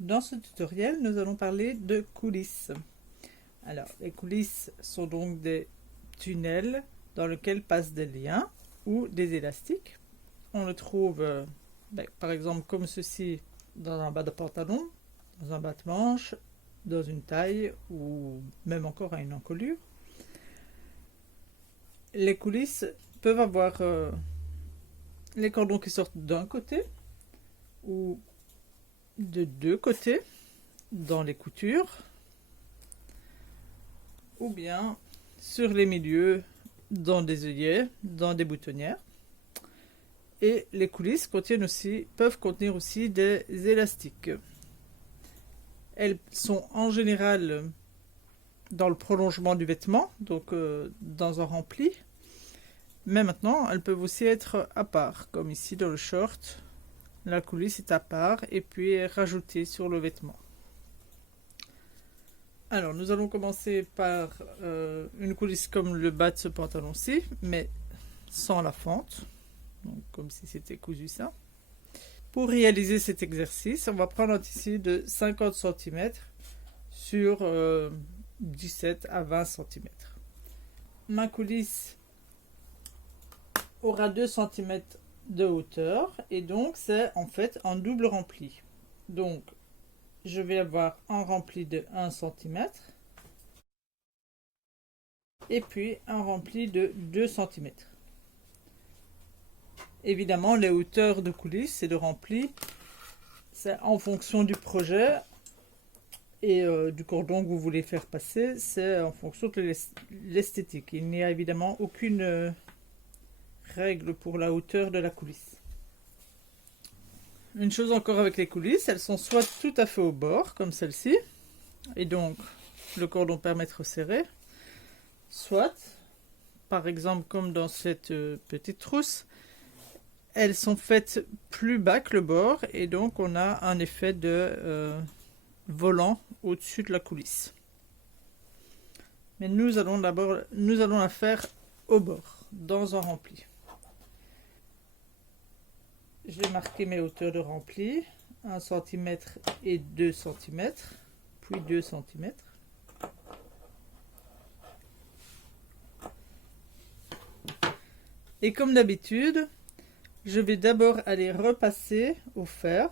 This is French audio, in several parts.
Dans ce tutoriel, nous allons parler de coulisses. Alors, les coulisses sont donc des tunnels dans lesquels passent des liens ou des élastiques. On le trouve, par exemple, comme ceci, dans un bas de pantalon, dans un bas de manche, dans une taille ou même encore à une encolure. Les coulisses peuvent avoir les cordons qui sortent d'un côté ou de deux côtés dans les coutures ou bien sur les milieux dans des œillets, dans des boutonnières. Et les coulisses peuvent contenir aussi des élastiques. Elles sont en général dans le prolongement du vêtement, donc dans un rempli. Mais maintenant, elles peuvent aussi être à part, comme ici dans le short. La coulisse est à part et puis est rajoutée sur le vêtement. Alors, nous allons commencer par une coulisse comme le bas de ce pantalon-ci, mais sans la fente, donc comme si c'était cousu ça. Pour réaliser cet exercice, on va prendre un tissu de 50 cm sur 17 à 20 cm. Ma coulisse aura 2 cm de hauteur et donc c'est en fait un double rempli. Donc je vais avoir un rempli de 1 cm et puis un rempli de 2 cm. Évidemment, les hauteurs de coulisses et de rempli, c'est en fonction du projet et du cordon que vous voulez faire passer, c'est en fonction de l'esthétique. Il n'y a évidemment aucune règle pour la hauteur de la coulisse. Une chose encore avec les coulisses, elles sont soit tout à fait au bord, comme celle-ci, et donc le cordon permet de resserrer, soit, par exemple comme dans cette petite trousse, elles sont faites plus bas que le bord, et donc on a un effet de volant au-dessus de la coulisse. Mais nous allons la faire au bord, dans un rempli. Je vais marquer mes hauteurs de rempli, 1 cm et 2 cm, puis 2 cm. Et comme d'habitude, je vais d'abord aller repasser au fer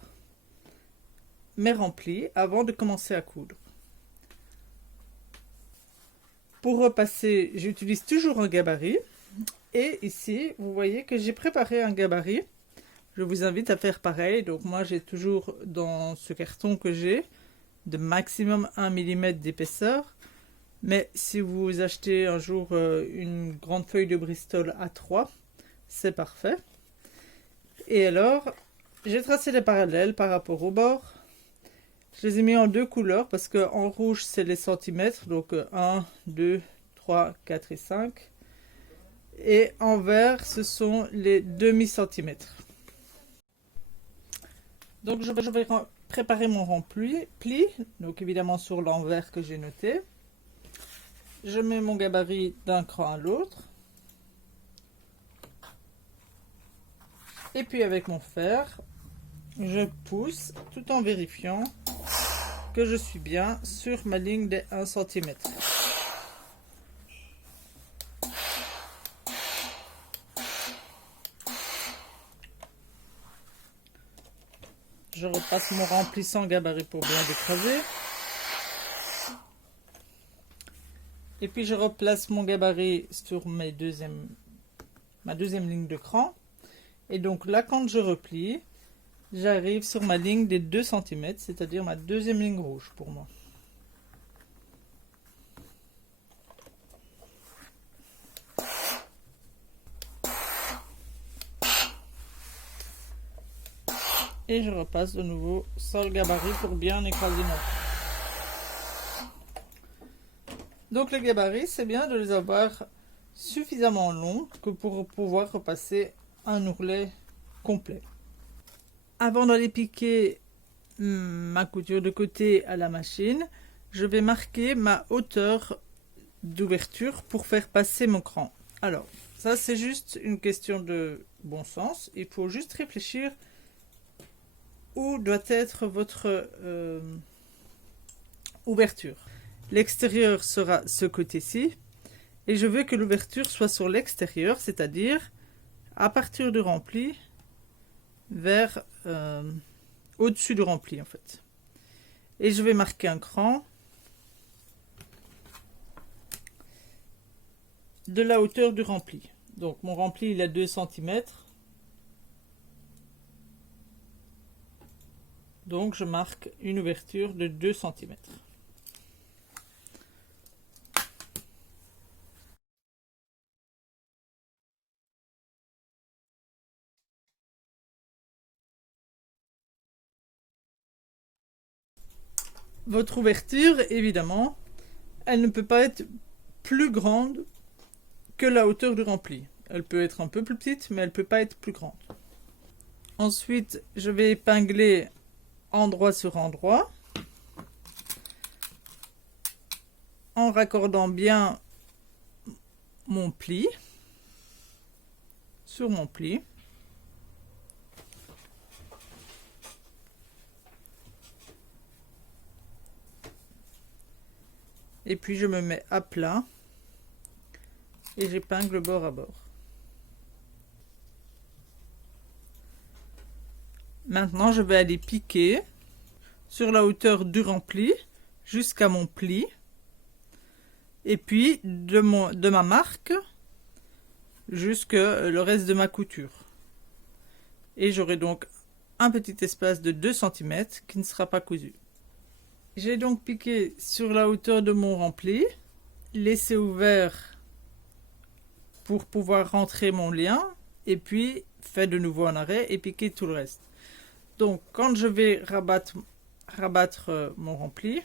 mes remplis avant de commencer à coudre. Pour repasser, j'utilise toujours un gabarit. Et ici, vous voyez que j'ai préparé un gabarit. Je vous invite à faire pareil. Donc moi, j'ai toujours dans ce carton que j'ai de maximum 1 mm d'épaisseur. Mais si vous achetez un jour une grande feuille de Bristol A3, c'est parfait. Et alors, j'ai tracé les parallèles par rapport au bord. Je les ai mis en deux couleurs parce que en rouge, c'est les centimètres. Donc 1, 2, 3, 4 et 5. Et en vert, ce sont les demi-centimètres. Donc je vais préparer mon rempli, donc évidemment sur l'envers que j'ai noté. Je mets mon gabarit d'un cran à l'autre. Et puis avec mon fer, je pousse tout en vérifiant que je suis bien sur ma ligne des 1 cm. Je repasse mon rempli sans gabarit pour bien décraser. Et puis je replace mon gabarit sur ma deuxième ligne de cran. Et donc là, quand je replie, j'arrive sur ma ligne des 2 cm, c'est-à-dire ma deuxième ligne rouge pour moi. Et je repasse de nouveau sans le gabarit pour bien écraser mon cran. Donc les gabarits, c'est bien de les avoir suffisamment longs que pour pouvoir repasser un ourlet complet. Avant d'aller piquer ma couture de côté à la machine, je vais marquer ma hauteur d'ouverture pour faire passer mon cran. Alors, ça c'est juste une question de bon sens. Il faut juste réfléchir où doit être votre ouverture. L'extérieur sera ce côté-ci et je veux que l'ouverture soit sur l'extérieur, c'est-à-dire à partir du rempli vers au-dessus du rempli en fait. Et je vais marquer un cran de la hauteur du rempli. Donc mon rempli il a 2 cm. Donc je marque une ouverture de 2 cm. Votre ouverture, évidemment, elle ne peut pas être plus grande que la hauteur du rempli. Elle peut être un peu plus petite, mais elle ne peut pas être plus grande. Ensuite, je vais épingler endroit sur endroit, en raccordant bien mon pli sur mon pli. Et puis je me mets à plat et j'épingle bord à bord. Maintenant, je vais aller piquer sur la hauteur du rempli jusqu'à mon pli. Et puis de ma marque jusque le reste de ma couture. Et j'aurai donc un petit espace de 2 cm qui ne sera pas cousu. J'ai donc piqué sur la hauteur de mon rempli, laissé ouvert pour pouvoir rentrer mon lien, et puis fait de nouveau un arrêt et piquer tout le reste. Donc quand je vais rabattre mon rempli,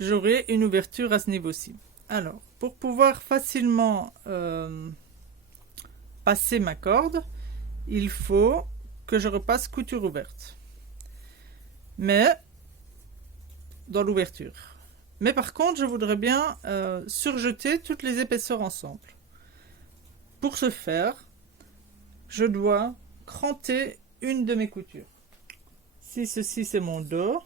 j'aurai une ouverture à ce niveau-ci. Alors, pour pouvoir facilement passer ma corde, il faut que je repasse couture ouverte. Mais dans l'ouverture. Mais par contre, je voudrais bien surjeter toutes les épaisseurs ensemble. Pour ce faire, je dois cranter une de mes coutures. Si ceci c'est mon dos,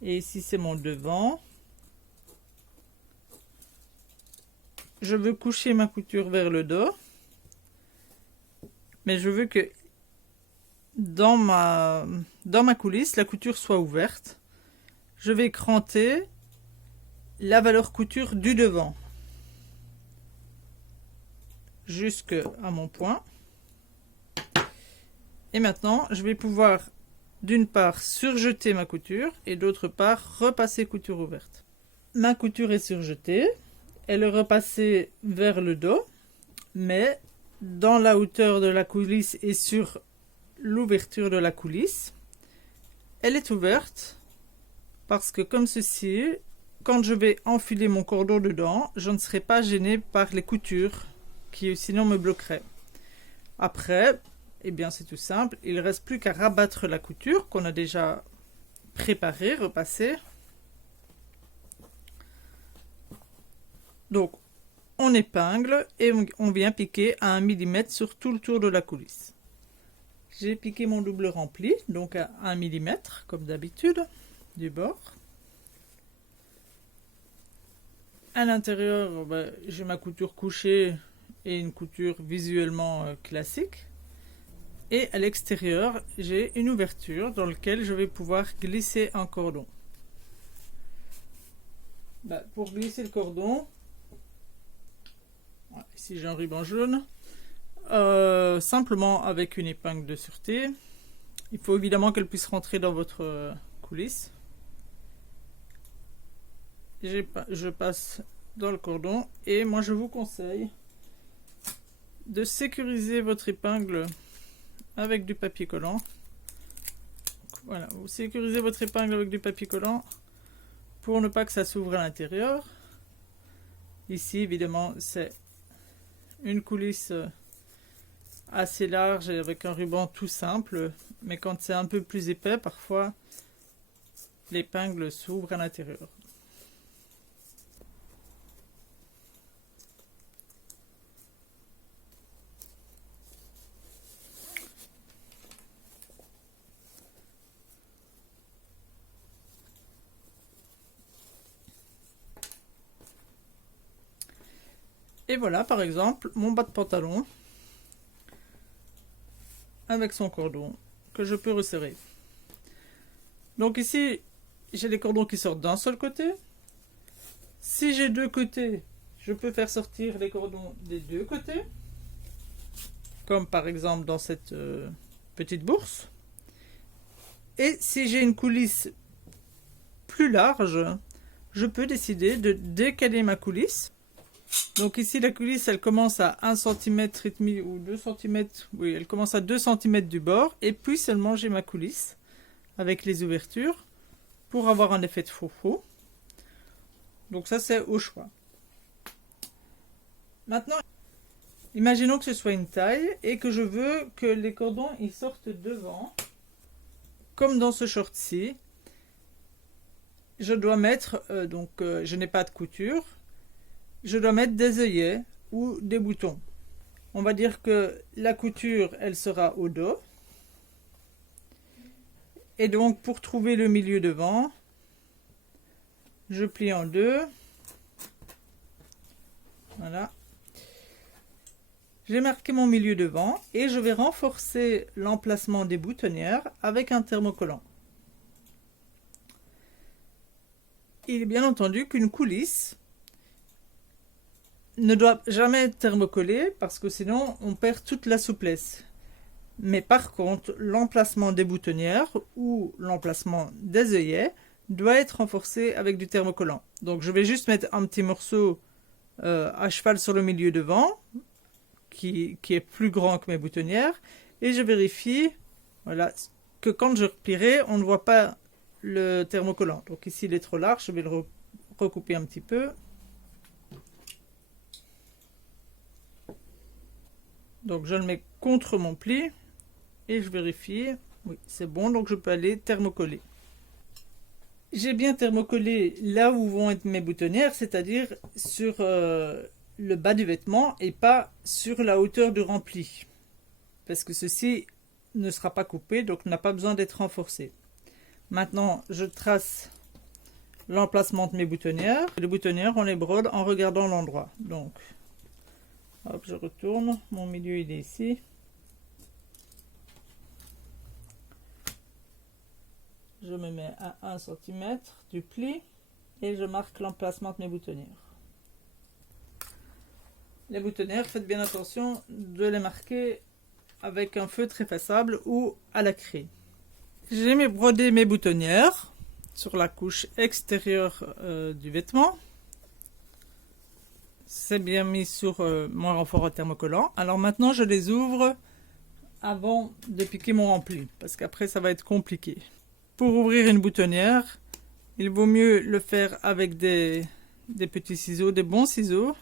et ici c'est mon devant, je veux coucher ma couture vers le dos, mais je veux que dans ma coulisse, la couture soit ouverte. Je vais cranter la valeur couture du devant jusque à mon point. Et maintenant, je vais pouvoir d'une part surjeter ma couture et d'autre part repasser couture ouverte. Ma couture est surjetée, elle est repassée vers le dos, mais dans la hauteur de la coulisse et sur l'ouverture de la coulisse. Elle est ouverte parce que comme ceci, quand je vais enfiler mon cordon dedans, je ne serai pas gênée par les coutures qui sinon me bloqueraient. Après, eh bien c'est tout simple, il ne reste plus qu'à rabattre la couture qu'on a déjà préparée, repassée. Donc on épingle et on vient piquer à 1 mm sur tout le tour de la coulisse. J'ai piqué mon double rempli, donc à 1 mm comme d'habitude, du bord. À l'intérieur, j'ai ma couture couchée et une couture visuellement classique. Et à l'extérieur, j'ai une ouverture dans laquelle je vais pouvoir glisser un cordon. Pour glisser le cordon, ici j'ai un ruban jaune, simplement avec une épingle de sûreté. Il faut évidemment qu'elle puisse rentrer dans votre coulisse. Je passe dans le cordon et moi je vous conseille de sécuriser votre épingle avec du papier collant. Voilà, vous sécurisez votre épingle avec du papier collant pour ne pas que ça s'ouvre à l'intérieur. Ici évidemment c'est une coulisse assez large et avec un ruban tout simple, mais quand c'est un peu plus épais, parfois l'épingle s'ouvre à l'intérieur. Et voilà par exemple mon bas de pantalon avec son cordon que je peux resserrer. Donc ici j'ai les cordons qui sortent d'un seul côté. Si j'ai deux côtés, je peux faire sortir les cordons des deux côtés, comme par exemple dans cette petite bourse. Et si j'ai une coulisse plus large, je peux décider de décaler ma coulisse. Donc ici la coulisse elle commence à 1 cm et demi ou 2 cm, oui elle commence à 2 cm du bord, et puis seulement j'ai ma coulisse avec les ouvertures pour avoir un effet de faux-faux. Donc ça c'est au choix. Maintenant, imaginons que ce soit une taille et que je veux que les cordons ils sortent devant, comme dans ce short-ci. Je dois mettre, je n'ai pas de couture, je dois mettre des œillets ou des boutons. On va dire que la couture elle sera au dos. Et donc pour trouver le milieu devant, je plie en deux. Voilà. J'ai marqué mon milieu devant et je vais renforcer l'emplacement des boutonnières avec un thermocollant. Il est bien entendu qu'une coulisse ne doit jamais être thermocollée parce que sinon on perd toute la souplesse. Mais par contre, l'emplacement des boutonnières ou l'emplacement des œillets doit être renforcé avec du thermocollant. Donc je vais juste mettre un petit morceau à cheval sur le milieu devant qui est plus grand que mes boutonnières, et je vérifie voilà, que quand je replierai, on ne voit pas le thermocollant. Donc ici il est trop large, je vais le recouper un petit peu. Donc je le mets contre mon pli et je vérifie. Oui, c'est bon, donc je peux aller thermocoller. J'ai bien thermocollé là où vont être mes boutonnières, c'est-à-dire sur le bas du vêtement et pas sur la hauteur du rempli. Parce que ceci ne sera pas coupé, donc n'a pas besoin d'être renforcé. Maintenant, je trace l'emplacement de mes boutonnières. Les boutonnières, on les brode en regardant l'endroit. Donc, hop, je retourne. Mon milieu, il est ici. Je me mets à 1 cm du pli et je marque l'emplacement de mes boutonnières. Les boutonnières, faites bien attention de les marquer avec un feutre effaçable ou à la craie. J'ai brodé mes boutonnières sur la couche extérieure du vêtement. C'est bien mis sur mon renfort thermocollant. Alors maintenant, je les ouvre avant de piquer mon rempli, parce qu'après ça va être compliqué. Pour ouvrir une boutonnière, il vaut mieux le faire avec des petits ciseaux, des bons ciseaux,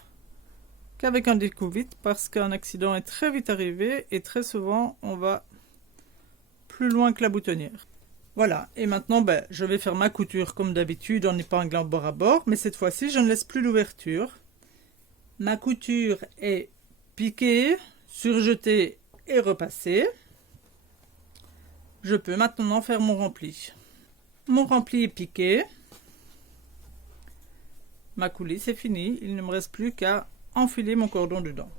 qu'avec un découvite, parce qu'un accident est très vite arrivé et très souvent on va plus loin que la boutonnière. Voilà, et maintenant je vais faire ma couture comme d'habitude en épinglant bord à bord, mais cette fois-ci je ne laisse plus l'ouverture. Ma couture est piquée, surjetée et repassée. Je peux maintenant faire mon rempli. Mon rempli est piqué. Ma coulisse est finie. Il ne me reste plus qu'à enfiler mon cordon dedans.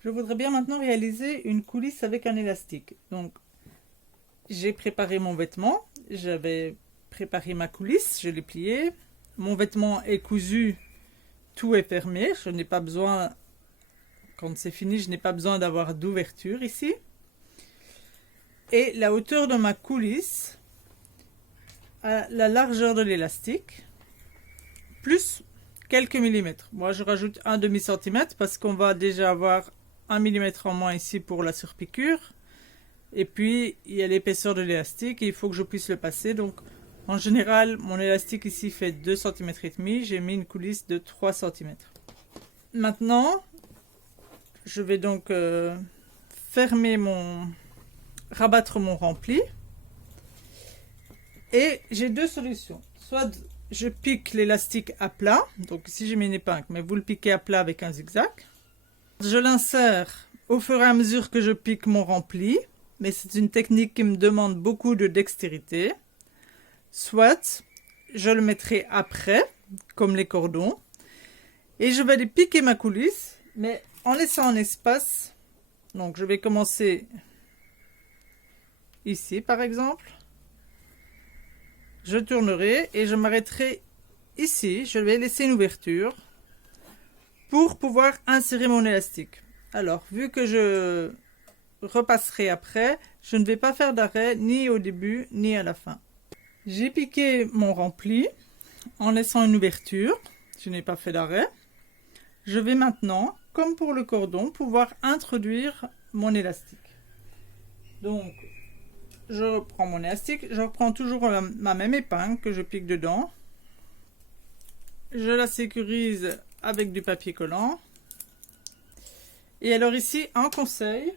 Je voudrais bien maintenant réaliser une coulisse avec un élastique. Donc, j'ai préparé mon vêtement. J'avais préparé ma coulisse. Je l'ai pliée. Mon vêtement est cousu. Tout est fermé. Je n'ai pas besoin... Quand c'est fini, je n'ai pas besoin d'avoir d'ouverture ici. Et la hauteur de ma coulisse, à la largeur de l'élastique, plus quelques millimètres. Moi, je rajoute un demi-centimètre parce qu'on va déjà avoir 1 millimètre en moins ici pour la surpiqûre. Et puis, il y a l'épaisseur de l'élastique et il faut que je puisse le passer. Donc, en général, mon élastique ici fait 2 cm et demi. J'ai mis une coulisse de 3 cm. Maintenant... Je vais donc rabattre mon rempli. Et j'ai deux solutions. Soit je pique l'élastique à plat. Donc ici j'ai mis une épingle, mais vous le piquez à plat avec un zigzag. Je l'insère au fur et à mesure que je pique mon rempli. Mais c'est une technique qui me demande beaucoup de dextérité. Soit je le mettrai après, comme les cordons. Et je vais aller piquer ma coulisse, mais en laissant un espace. Donc je vais commencer ici par exemple. Je tournerai et je m'arrêterai ici. Je vais laisser une ouverture pour pouvoir insérer mon élastique. Alors, vu que je repasserai après, je ne vais pas faire d'arrêt ni au début ni à la fin. J'ai piqué mon rempli en laissant une ouverture. Je n'ai pas fait d'arrêt. Je vais maintenant, comme pour le cordon, pouvoir introduire mon élastique. Donc, je reprends mon élastique. Je reprends toujours ma même épingle que je pique dedans. Je la sécurise avec du papier collant. Et alors ici, un conseil,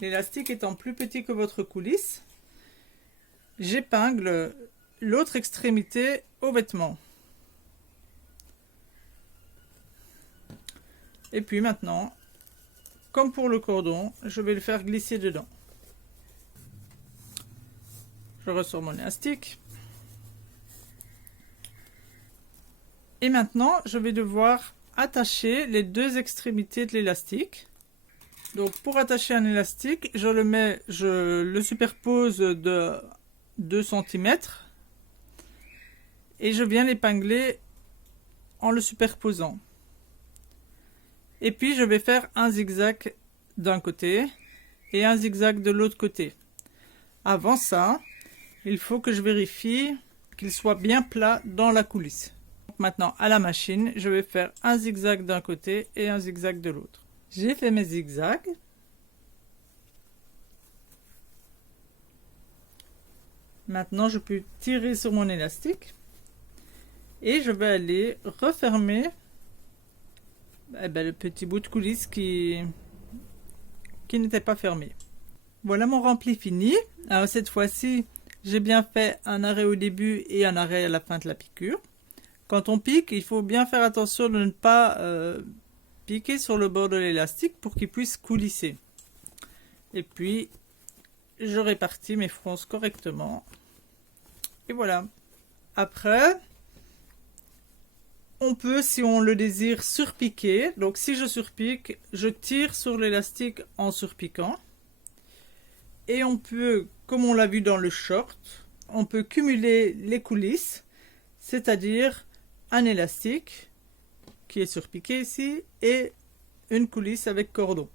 l'élastique étant plus petit que votre coulisse, j'épingle l'autre extrémité au vêtement. Et puis maintenant, comme pour le cordon, je vais le faire glisser dedans. Je ressors mon élastique. Et maintenant, je vais devoir attacher les deux extrémités de l'élastique. Donc pour attacher un élastique, je le superpose de 2 cm et je viens l'épingler en le superposant. Et puis je vais faire un zigzag d'un côté et un zigzag de l'autre côté. Avant ça, il faut que je vérifie qu'il soit bien plat dans la coulisse. Maintenant à la machine, je vais faire un zigzag d'un côté et un zigzag de l'autre. J'ai fait mes zigzags. Maintenant, je peux tirer sur mon élastique et je vais aller refermer le petit bout de coulisse qui n'était pas fermé. Voilà mon rempli fini. Alors cette fois-ci, j'ai bien fait un arrêt au début et un arrêt à la fin de la piqûre. Quand on pique, il faut bien faire attention de ne pas piquer sur le bord de l'élastique pour qu'il puisse coulisser. Et puis, je répartis mes fronces correctement. Et voilà. Après, on peut, si on le désire, surpiquer. Donc, si je surpique, je tire sur l'élastique en surpiquant. Et on peut, comme on l'a vu dans le short, on peut cumuler les coulisses, c'est-à-dire un élastique qui est surpiqué ici et une coulisse avec cordon.